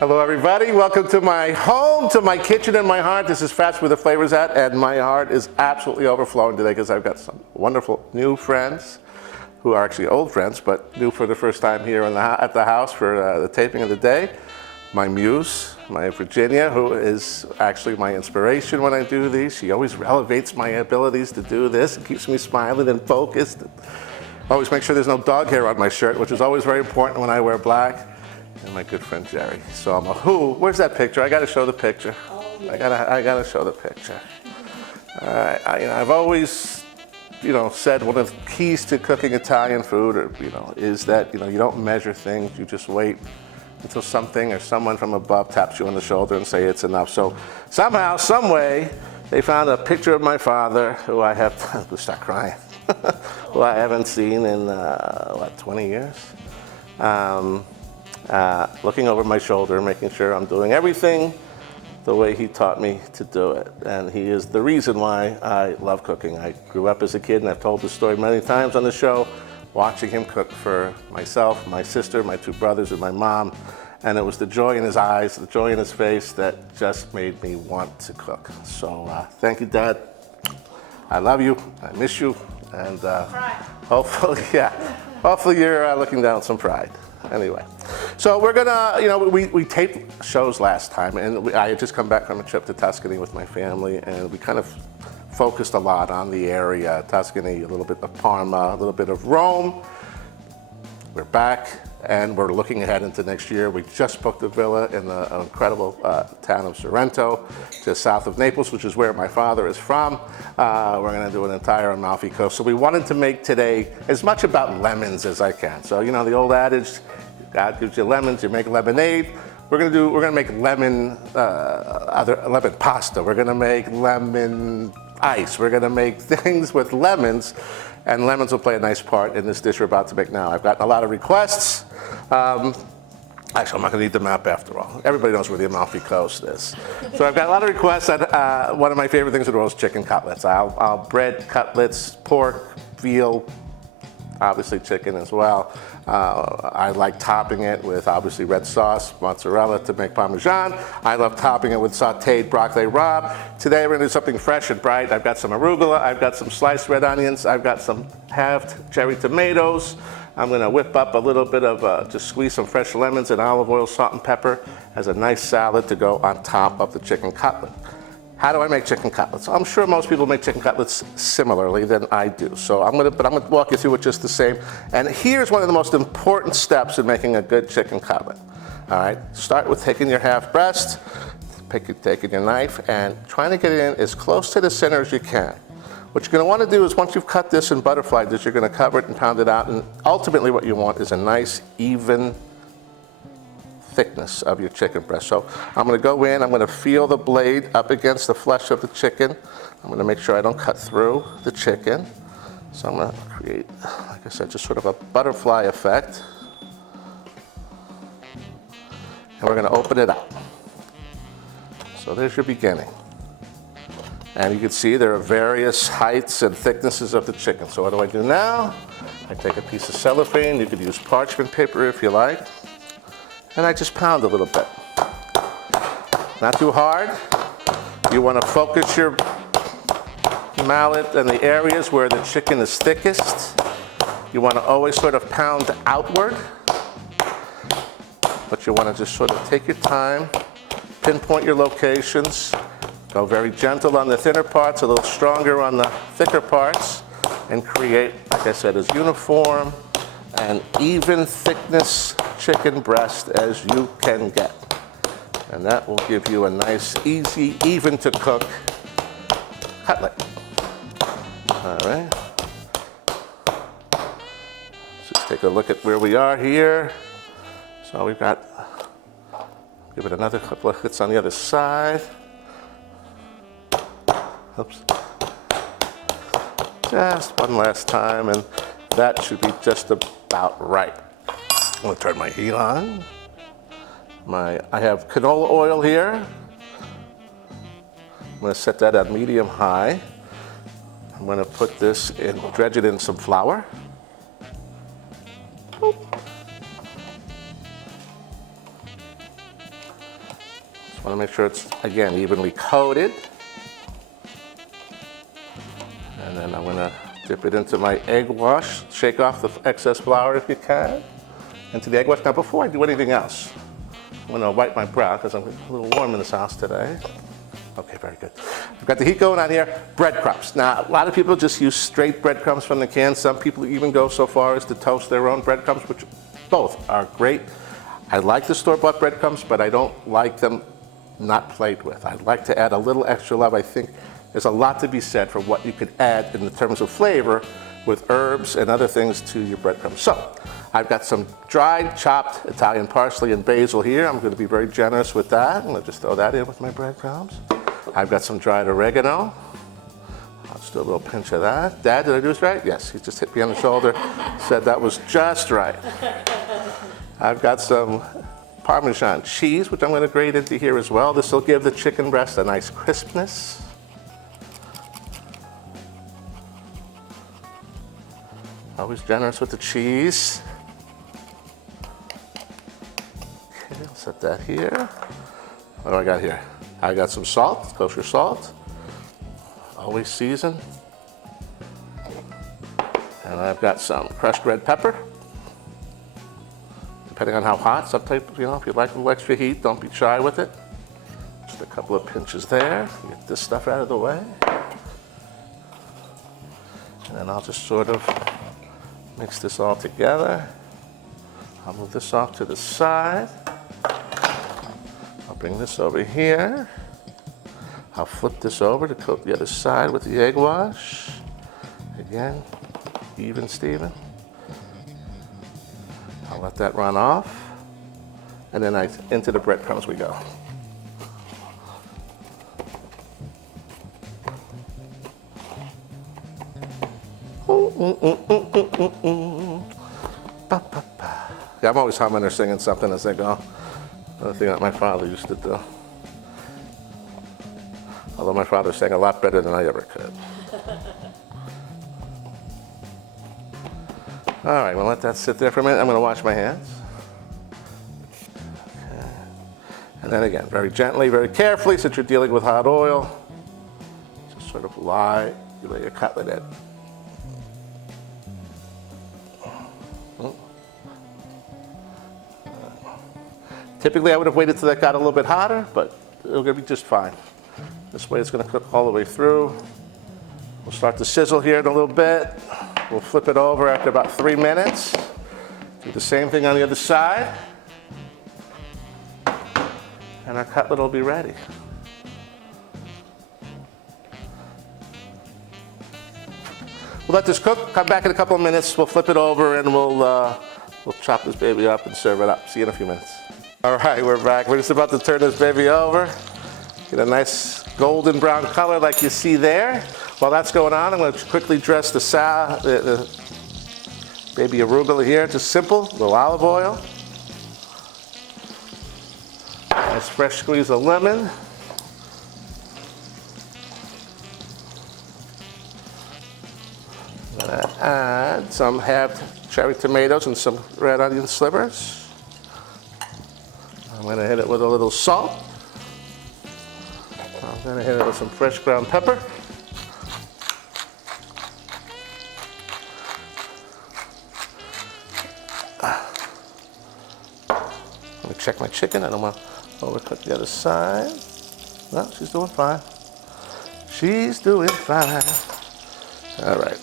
Hello everybody, welcome to my home, to my kitchen and my heart. This is Fats Where the Flavor's At, and my heart is absolutely overflowing today because I've got some wonderful new friends who are actually old friends, but new for the first time here at the house for the taping of the day. My muse, my Virginia, who is actually my inspiration when I do these. She always elevates my abilities to do this and keeps me smiling and focused. Always make sure there's no dog hair on my shirt, which is always very important when I wear black. And my good friend Jerry. So I'm a who? Where's that picture? I got to show the picture. Oh, yeah. I gotta show the picture. I've always, said one of the keys to cooking Italian food, is that you don't measure things. You just wait until something or someone from above taps you on the shoulder and say it's enough. So somehow, some way, they found a picture of my father, who I have. I'm start crying. Who I haven't seen in 20 years. Looking over my shoulder, making sure I'm doing everything the way he taught me to do it. And he is the reason why I love cooking. I grew up as a kid, and I've told this story many times on the show, watching him cook for myself, my sister, my two brothers, and my mom. And it was the joy in his eyes, the joy in his face that just made me want to cook. So thank you, Dad. I love you. I miss you. And hopefully you're looking down with some pride. Anyway, so we're gonna, we taped shows last time, and I had just come back from a trip to Tuscany with my family, and we kind of focused a lot on the area, Tuscany, a little bit of Parma, a little bit of Rome. We're back, and we're looking ahead into next year. We just booked a villa in the incredible town of Sorrento, just south of Naples, which is where my father is from. We're gonna do an entire Amalfi Coast. So we wanted to make today as much about lemons as I can. So, the old adage, God gives you lemons, you make lemonade. We're gonna make lemon pasta. We're gonna make lemon ice. We're gonna make things with lemons, and lemons will play a nice part in this dish we're about to make now. I've gotten a lot of requests. Actually, I'm not gonna need the map after all. Everybody knows where the Amalfi Coast is. So I've got a lot of requests. One of my favorite things in the world is chicken cutlets. I'll bread cutlets, pork, veal, obviously chicken as well. I like topping it with obviously red sauce, mozzarella to make Parmesan. I love topping it with sauteed broccoli rabe. Today we're gonna do something fresh and bright. I've got some arugula, I've got some sliced red onions, I've got some halved cherry tomatoes. I'm gonna whip up a little bit of, just squeeze some fresh lemons and olive oil, salt and pepper as a nice salad to go on top of the chicken cutlet. How do I make chicken cutlets? I'm sure most people make chicken cutlets similarly than I do. So I'm gonna walk you through it just the same. And here's one of the most important steps in making a good chicken cutlet. All right, start with taking your half breast, taking your knife and trying to get it in as close to the center as you can. What you're gonna wanna do is once you've cut this and butterflied this, you're gonna cover it and pound it out. And ultimately what you want is a nice, even thickness of your chicken breast. So I'm gonna go in, I'm gonna feel the blade up against the flesh of the chicken. I'm gonna make sure I don't cut through the chicken. So I'm gonna create, like I said, just sort of a butterfly effect. And we're gonna open it up. So there's your beginning. And you can see there are various heights and thicknesses of the chicken. So what do I do now? I take a piece of cellophane. You could use parchment paper if you like. And I just pound a little bit. Not too hard. You want to focus your mallet in the areas where the chicken is thickest. You want to always sort of pound outward. But you want to just sort of take your time, pinpoint your locations, go very gentle on the thinner parts, a little stronger on the thicker parts, and create, like I said, as uniform and even thickness chicken breast as you can get. And that will give you a nice, easy, even to cook cutlet. All right. Just take a look at where we are here. So we've got, give it another couple of hits on the other side. Oops. Just one last time, and that should be just about right. I'm gonna turn my heat on. I have canola oil here. I'm gonna set that at medium high. I'm gonna put this in, dredge it in some flour. want to make sure it's, again, evenly coated. And then I'm going to dip it into my egg wash. Shake off the excess flour if you can into the egg wash. Now, before I do anything else, I'm going to wipe my brow because I'm a little warm in this house today. Okay, very good. I've got the heat going on here. Breadcrumbs. Now, a lot of people just use straight breadcrumbs from the can. Some people even go so far as to toast their own breadcrumbs, which both are great. I like the store-bought breadcrumbs, but I don't like them not played with. I'd like to add a little extra love. I think there's a lot to be said for what you could add in the terms of flavor with herbs and other things to your breadcrumbs. So I've got some dried chopped Italian parsley and basil here. I'm going to be very generous with that. I'm going to just throw that in with my breadcrumbs. I've got some dried oregano. I'll just do a little pinch of that. Dad, did I do this right? Yes, he just hit me on the shoulder, said that was just right. I've got some Parmesan cheese, which I'm going to grate into here as well. This will give the chicken breast a nice crispness. Always generous with the cheese. Okay, I'll set that here. What do I got here? I got some salt, kosher salt. Always seasoned. And I've got some crushed red pepper. Depending on how hot, sometimes, if you like a little extra heat, don't be shy with it. Just a couple of pinches there. Get this stuff out of the way. And then I'll just sort of mix this all together. I'll move this off to the side. I'll bring this over here. I'll flip this over to coat the other side with the egg wash. Again, even Steven. I'll let that run off. And then into the breadcrumbs we go. Yeah, I'm always humming or singing something as I go. Another thing that my father used to do. Although my father sang a lot better than I ever could. All right, we'll let that sit there for a minute. I'm going to wash my hands. Okay. And then again, very gently, very carefully, since you're dealing with hot oil, just sort of lay your cutlet in. Typically, I would have waited till that got a little bit hotter, but it's going to be just fine. This way, it's going to cook all the way through. We'll start to sizzle here in a little bit. We'll flip it over after about 3 minutes. Do the same thing on the other side. And our cutlet will be ready. We'll let this cook. Come back in a couple of minutes. We'll flip it over and we'll chop this baby up and serve it up. See you in a few minutes. All right, we're back. We're just about to turn this baby over. Get a nice golden brown color like you see there. While that's going on, I'm going to quickly dress the baby arugula here. Just simple, a little olive oil. Nice fresh squeeze of lemon. I'm going to add some halved cherry tomatoes and some red onion slivers. I'm going to hit it with a little salt. I'm going to hit it with some fresh ground pepper. Let me check my chicken. I don't want to overcook the other side. No, she's doing fine. She's doing fine. All right.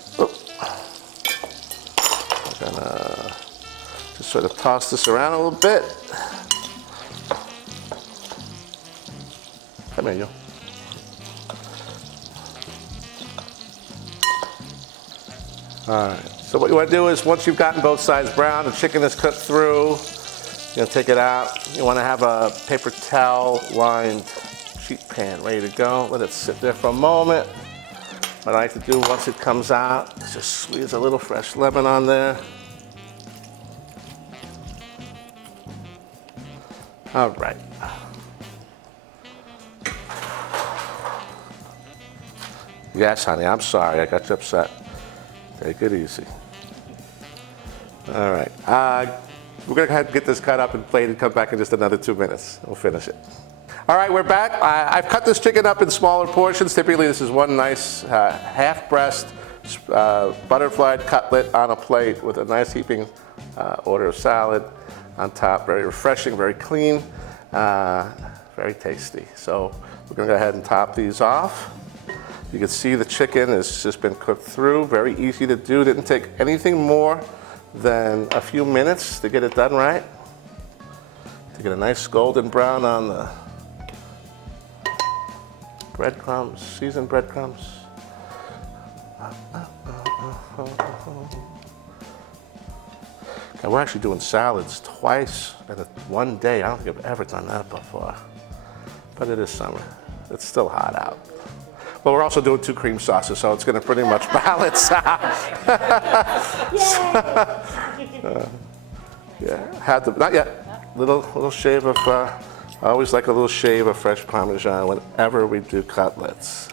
I'm going to just sort of toss this around a little bit. Come here, you. All right, so what you want to do is once you've gotten both sides brown, the chicken is cooked through, you're going to take it out. You want to have a paper towel lined sheet pan ready to go. Let it sit there for a moment. What I like to do once it comes out is just squeeze a little fresh lemon on there. All right. Yes, honey, I'm sorry. I got you upset. Take it easy. All right. We're going to get this cut up and plated and come back in just another 2 minutes. We'll finish it. All right, we're back. I've cut this chicken up in smaller portions. Typically, this is one nice half breast butterflied cutlet on a plate with a nice heaping order of salad on top. Very refreshing, very clean, very tasty. So we're gonna go ahead and top these off. You can see the chicken has just been cooked through. Very easy to do. Didn't take anything more than a few minutes to get it done right. To get a nice golden brown on the breadcrumbs, seasoned breadcrumbs. Okay, we're actually doing salads twice in one day. I don't think I've ever done that before. But it is summer. It's still hot out. Well, we're also doing 2 cream sauces, so it's going to pretty much balance out. Yeah, had to, not yet. Little shave of, I always like a little shave of fresh Parmesan whenever we do cutlets.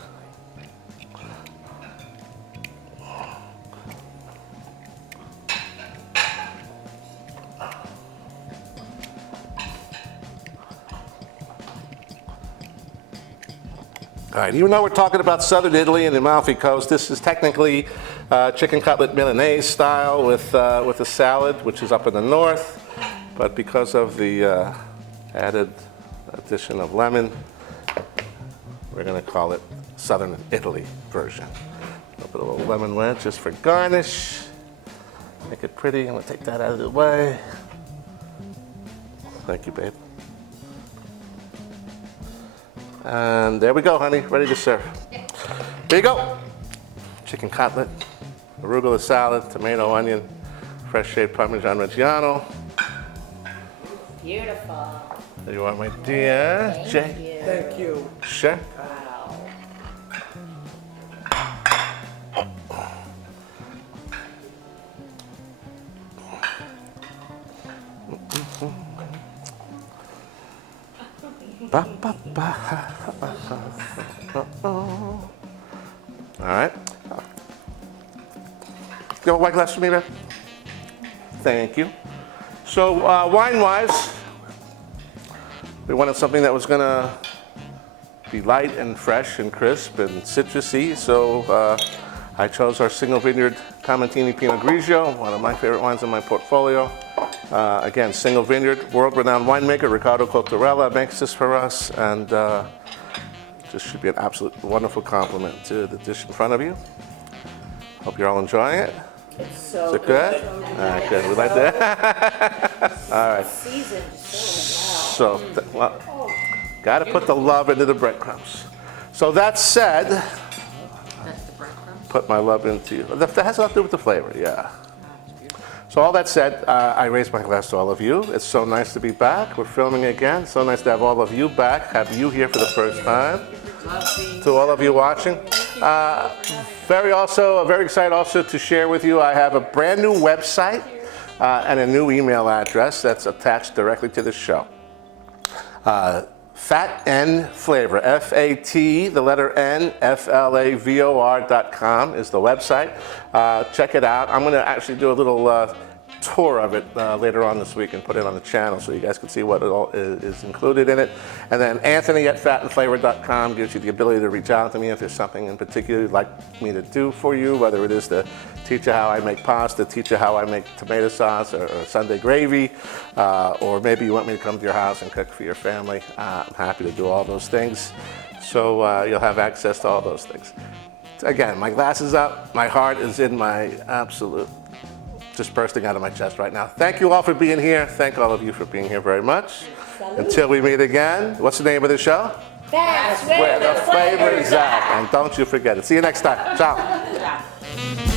All right, even though we're talking about southern Italy and the Amalfi Coast, this is technically chicken cutlet Milanese style with a salad, which is up in the north. But because of the added addition of lemon, we're going to call it Southern Italy version. Put a little lemon wedge just for garnish. Make it pretty. I'm going to take that out of the way. Thank you, babe. And there we go, honey. Ready to serve. There you go. Chicken cutlet, arugula salad, tomato, onion, fresh shaved Parmesan Reggiano. Beautiful. There you are, my dear. Thank Jay. you. Thank you. Sure. Wow. Ba, ba, ba. All right. You have a white glass for me, babe? Thank you. So wine-wise, we wanted something that was gonna be light and fresh and crisp and citrusy. So I chose our single vineyard Comentini Pinot Grigio, one of my favorite wines in my portfolio. Again, single vineyard, world-renowned winemaker Riccardo Cotoletta makes this for us, and this should be an absolute wonderful compliment to the dish in front of you. Hope you're all enjoying it. It's so Is it good? All right, good. We like that. All right. Seasoned so well. So, got to put the love into the breadcrumbs. So that said, That's the breadcrumbs? put my love into you. That has nothing to do with the flavor, yeah. So all that said, I raise my glass to all of you. It's so nice to be back. We're filming again. So nice to have all of you back, have you here for the first time. To all of you watching. Very excited also to share with you, I have a brand new website and a new email address that's attached directly to the show. Fat N Flavor, F-A-T, the letter N, F-L-A-V-O-R.com is the website. Check it out. I'm going to actually do a little tour of it later on this week and put it on the channel so you guys can see what it all is included in it. And then Anthony at fatandflavor.com gives you the ability to reach out to me if there's something in particular you'd like me to do for you, whether it is to teach you how I make pasta, teach you how I make tomato sauce or Sunday gravy, or maybe you want me to come to your house and cook for your family. I'm happy to do all those things. So you'll have access to all those things. Again, my glass is up, my heart is in my absolute, just bursting out of my chest right now. Thank you all for being here. Thank all of you for being here very much. Until we meet again, what's the name of the show? That's Where the flavor is at. And don't you forget it. See you next time. Ciao.